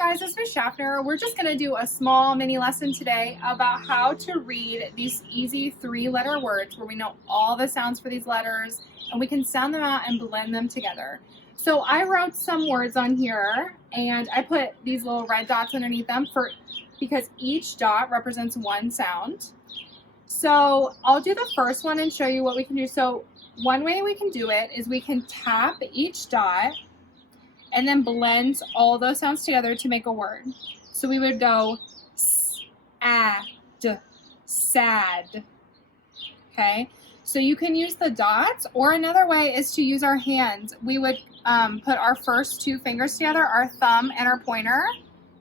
guys, it's Miss Schaffner. We're just going to do a small mini lesson today about how to read these easy 3-letter words where we know all the sounds for these letters and we can sound them out and blend them together. So I wrote some words on here and I put these little red dots underneath them because each dot represents one sound. So I'll do the first one and show you what we can do. So one way we can do it is we can tap each dot and then blend all those sounds together to make a word. So we would go s-a-d, sad. Okay, so you can use the dots, or another way is to use our hands. We would put our first 2 fingers together, our thumb and our pointer.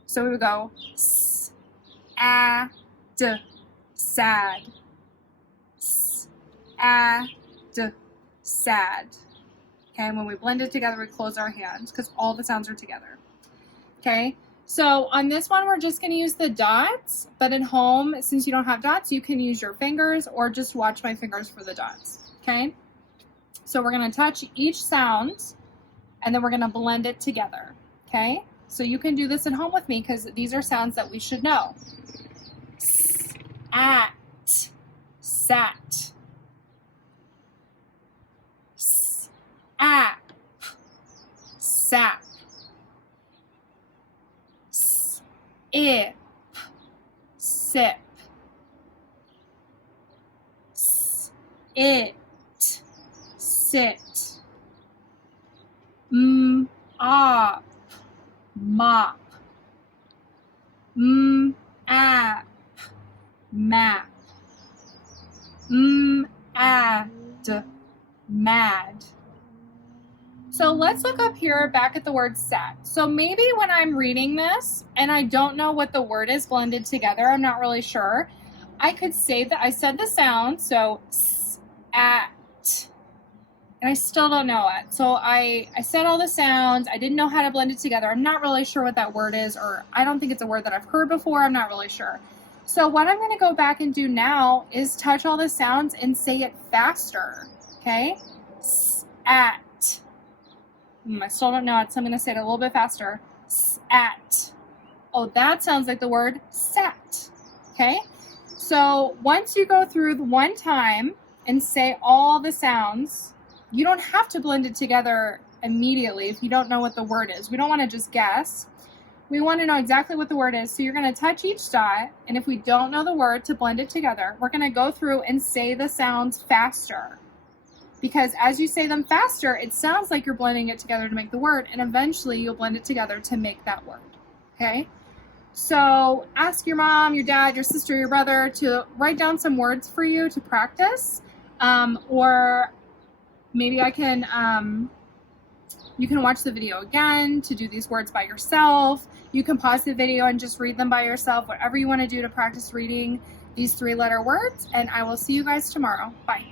So we would go s-a-d, sad. S-a-d, sad. Okay, and when we blend it together, we close our hands because all the sounds are together. Okay, so on this one, we're just going to use the dots, but at home, since you don't have dots, you can use your fingers or just watch my fingers for the dots. Okay, so we're going to touch each sound and then we're going to blend it together. Okay, so you can do this at home with me because these are sounds that we should know. At, sat. App, sap, sip, sip, it, sit, op, mop, app, map, ad, mad. So let's look up here back at the word sat. So maybe when I'm reading this and I don't know what the word is blended together, I'm not really sure, I could say that I said the sound, so s-at, and I still don't know it. So I said all the sounds, I didn't know how to blend it together. I'm not really sure what that word is, or I don't think it's a word that I've heard before, I'm not really sure. So what I'm gonna go back and do now is touch all the sounds and say it faster, okay? S-at. I still don't know it, so I'm going to say it a little bit faster. Sat. Oh, that sounds like the word sat. Okay? So once you go through one time and say all the sounds, you don't have to blend it together immediately if you don't know what the word is. We don't want to just guess. We want to know exactly what the word is. So you're going to touch each dot, and if we don't know the word to blend it together, we're going to go through and say the sounds faster. Because as you say them faster, it sounds like you're blending it together to make the word, and eventually you'll blend it together to make that word, okay? So ask your mom, your dad, your sister, your brother to write down some words for you to practice, or maybe you can watch the video again to do these words by yourself. You can pause the video and just read them by yourself, whatever you want to do to practice reading these 3-letter words, and I will see you guys tomorrow. Bye.